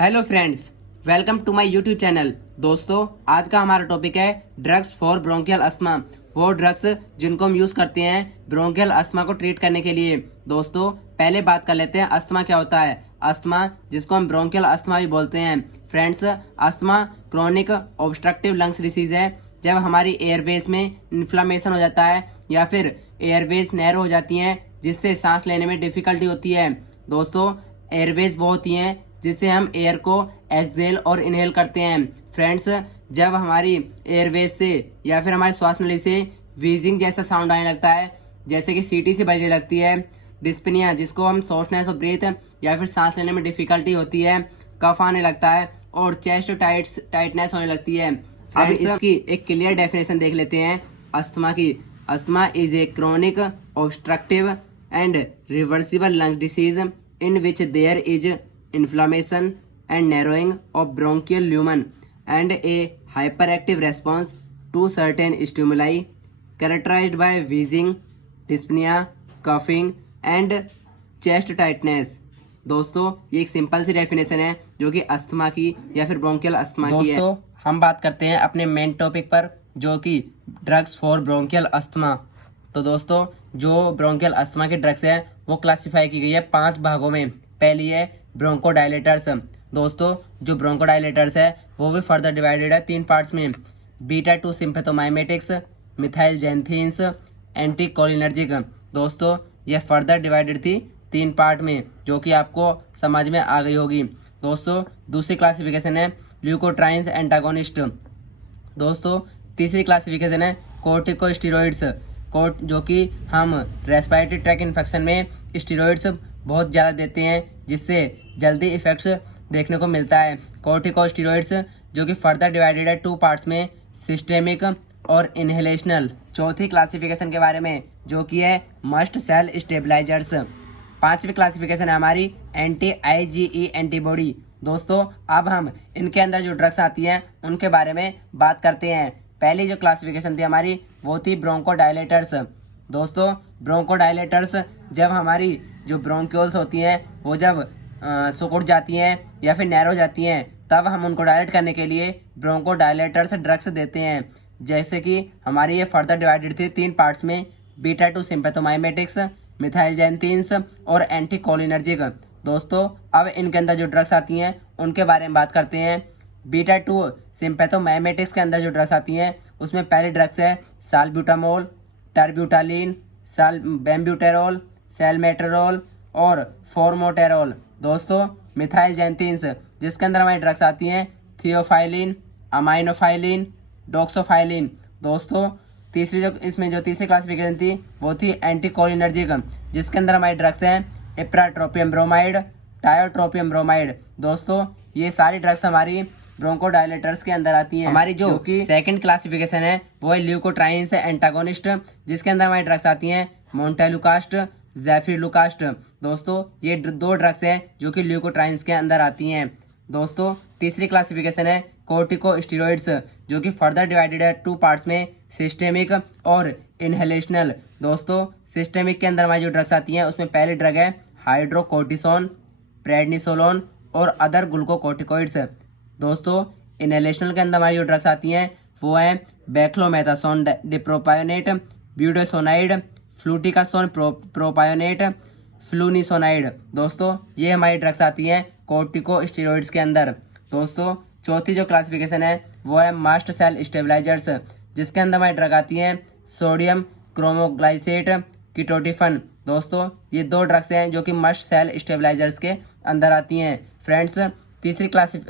Hello friends, welcome to my YouTube channel. दोस्तों, आज का हमारा टॉपिक है ड्रग्स फॉर ब्रोंकियल अस्थमा। वो ड्रग्स जिनको हम यूज़ करते हैं ब्रोंकियल अस्थमा को ट्रीट करने के लिए। दोस्तों, पहले बात कर लेते हैं अस्थमा क्या होता है। अस्थमा, जिसको हम ब्रोंकियल अस्थमा भी बोलते हैं। Friends, asthma chronic obstructive lungs disease है। जब हमारी एयरवेज में इन्फ्लामेशन हो जाता है या फिर एयरवेज नैरो हो जाती हैं, जिससे सांस लेने में डिफिकल्टी होती है। दोस्तों, एयरवेज वो होती हैं जिससे हम एयर को एक्सेल और इनहेल करते हैं। फ्रेंड्स, जब हमारी एयरवेज से या फिर हमारे श्वास नली से व्हीजिंग जैसा साउंड आने लगता है, जैसे कि सीटी से बजने लगती है। डिस्पनिया, जिसको हम शॉर्टनेस ऑफ ब्रीथ या फिर सांस लेने में डिफिकल्टी होती है। कफ आने लगता है और चेस्ट टाइटनेस होने लगती है। अब इसकी एक क्लियर डेफिनेशन देख लेते हैं अस्थमा की। Asthma is a chronic obstructive and reversible lung disease in which there is inflammation and narrowing of bronchial lumen and a hyperactive response to certain stimuli characterized by wheezing, dyspnea, coughing and chest tightness। दोस्तों, ये एक simple सी definition है जो कि asthma की या फिर bronchial asthma की है। दोस्तों, हम बात करते हैं अपने मेन टॉपिक पर, जो कि ड्रग्स फॉर ब्रोंकियल अस्थमा। तो दोस्तों, जो ब्रोंकियल अस्थमा के ड्रग्स हैं वो क्लासिफाई की गई है 5 भागों में। पहली है ब्रोंकोडायलेटर्स। दोस्तों, जो ब्रोंकोडायलेटर्स है वो भी फर्दर डिवाइडेड है 3 पार्ट्स में। Beta 2 sympathomimetics, methyl xanthines, anticholinergic. दोस्तों, ये फर्दर डिवाइडेड थी 3 पार्ट में, जो कि आपको समझ में आ गई होगी। दोस्तों, दूसरी क्लासिफिकेशन है ल्यूकोट्राइन्स एंटागोनिस्ट। दोस्तों, तीसरी क्लासिफिकेशन है कोर्टिकोस्टेरॉइड्स, जो कि हम रेस्पिरेटरी ट्रैक इन्फेक्शन में स्टेरॉइड्स बहुत ज़्यादा देते हैं, जिससे जल्दी इफेक्ट्स देखने को मिलता है। कोर्टिकोस्टेरॉइड्स, जो कि फर्दर डिवाइडेड है 2 पार्ट्स में, सिस्टेमिक और इनहेलेशनल। चौथी क्लासिफिकेशन के बारे में, जो कि है मस्ट सेल स्टेबलाइजर्स। 5वीं क्लासिफिकेशन है हमारी एंटी IgE एंटीबॉडी। दोस्तों, अब हम इनके अंदर जो ड्रग्स आती हैं उनके बारे में बात करते हैं। पहली जो क्लासिफिकेशन थी हमारी वो थी ब्रोंकोडायलेटर्स। दोस्तों, ब्रोंकोडायलेटर्स, जब हमारी जो ब्रोंक्यूल्स होती हैं वो जब सिकुड़ जाती हैं या फिर नैरो जाती हैं, तब हम उनको डायलेट करने के लिए ब्रोंकोडायलेटर्स ड्रग्स देते हैं। जैसे कि हमारी ये फर्दर डिवाइडेड थी 3 पार्ट्स में, बीटा 2 सिम्पैथोमाइमेटिक्स, मिथाइल जेंथीन्स और एंटीकोलिनर्जिक। दोस्तों, अब इनके अंदर जो ड्रग्स आती हैं उनके बारे में बात करते हैं। बीटा 2 सिम्पैथोमाइमेटिक्स के अंदर जो ड्रग्स आती हैं उसमें पहले ड्रग्स है साल्ब्यूटामोल, टर्ब्यूटालिन, बेम्ब्यूटेरोल, सेलमेट्रोल और फॉर्मोटेरोल। दोस्तों, मिथाइल जेंथीन्स, जिसके अंदर हमारी ड्रग्स आती हैं थियोफाइलिन, अमाइनोफाइलिन, डॉक्सोफाइलिन। दोस्तों, तीसरी क्लासिफिकेशन थी वो थी एंटीकोलिनर्जिक, जिसके अंदर हमारी ड्रग्स हैं इप्राट्रोपियम ब्रोमाइड, टायोट्रोपियम ब्रोमाइड। दोस्तों, ये सारी ड्रग्स हमारी ब्रोंकोडायलेटर्स के अंदर आती हैं। हमारी जो कि सेकंड क्लासिफिकेशन है वो है ल्यूकोट्राइन्स एंटागोनिस्ट, जिसके अंदर हमारी ड्रग्स आती हैं मोन्टेलुकास्ट, ज़ेफिरलुकास्ट। दोस्तों, ये 2 ड्रग्स हैं जो कि ल्यूकोट्राइन्स के अंदर आती हैं। दोस्तों, तीसरी क्लासिफिकेशन है कोर्टिकोस्टेरॉइड्स, जो कि फर्दर डिवाइडेड है 2 पार्ट्स में, सिस्टेमिक और इनहेलेशनल। दोस्तों, सिस्टेमिक के अंदर हमारी जो ड्रग्स आती हैं उसमें पहली ड्रग है हाइड्रोकोर्टिसोन, प्रेडनिसोलोन और अदर ग्लूकोकोर्टिकोइड्स। दोस्तों, इनहेलेशनल के अंदर हमारी जो ड्रग्स आती हैं वो हैं बेक्लोमेथासोन डिप्रोपायोनेट, ब्यूटेसोनाइड, फ्लूटिकासोन प्रोपायोनेट, फ्लूनिसोनाइड। दोस्तों, ये हमारी ड्रग्स आती हैं कोर्टिकोस्टेरॉइड्स के अंदर। दोस्तों, चौथी जो क्लासिफिकेशन है वो है मास्ट सेल स्टेबलाइजर्स, जिसके अंदर हमारी ड्रग आती हैं सोडियम क्रोमोग्लाइसेट, कीटोटिफन। दोस्तों, ये 2 ड्रग्स हैं जो कि मस्ट सेल स्टेबलाइजर्स के अंदर आती हैं। फ्रेंड्स,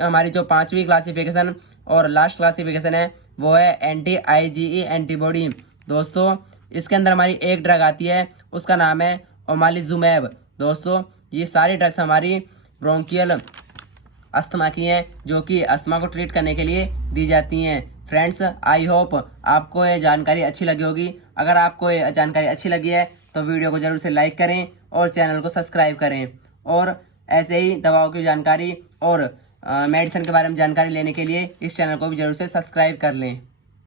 हमारी जो 5वीं क्लासिफिकेशन और लास्ट क्लासिफिकेशन है वो है एंटी IgE एंटीबॉडी। दोस्तों, इसके अंदर हमारी एक ड्रग आती है, उसका नाम है ओमालिजुमैब। दोस्तों, ये सारी ड्रग्स हमारी ब्रोंकियल अस्थमा की हैं, जो कि अस्थमा को ट्रीट करने के लिए दी जाती हैं। फ्रेंड्स, आई होप आपको ये जानकारी अच्छी लगी होगी। अगर आपको ये जानकारी अच्छी लगी है तो वीडियो को ज़रूर से लाइक करें और चैनल को सब्सक्राइब करें। और ऐसे ही दवाओं की जानकारी और मेडिसिन के बारे में जानकारी लेने के लिए इस चैनल को भी ज़रूर से सब्सक्राइब कर लें।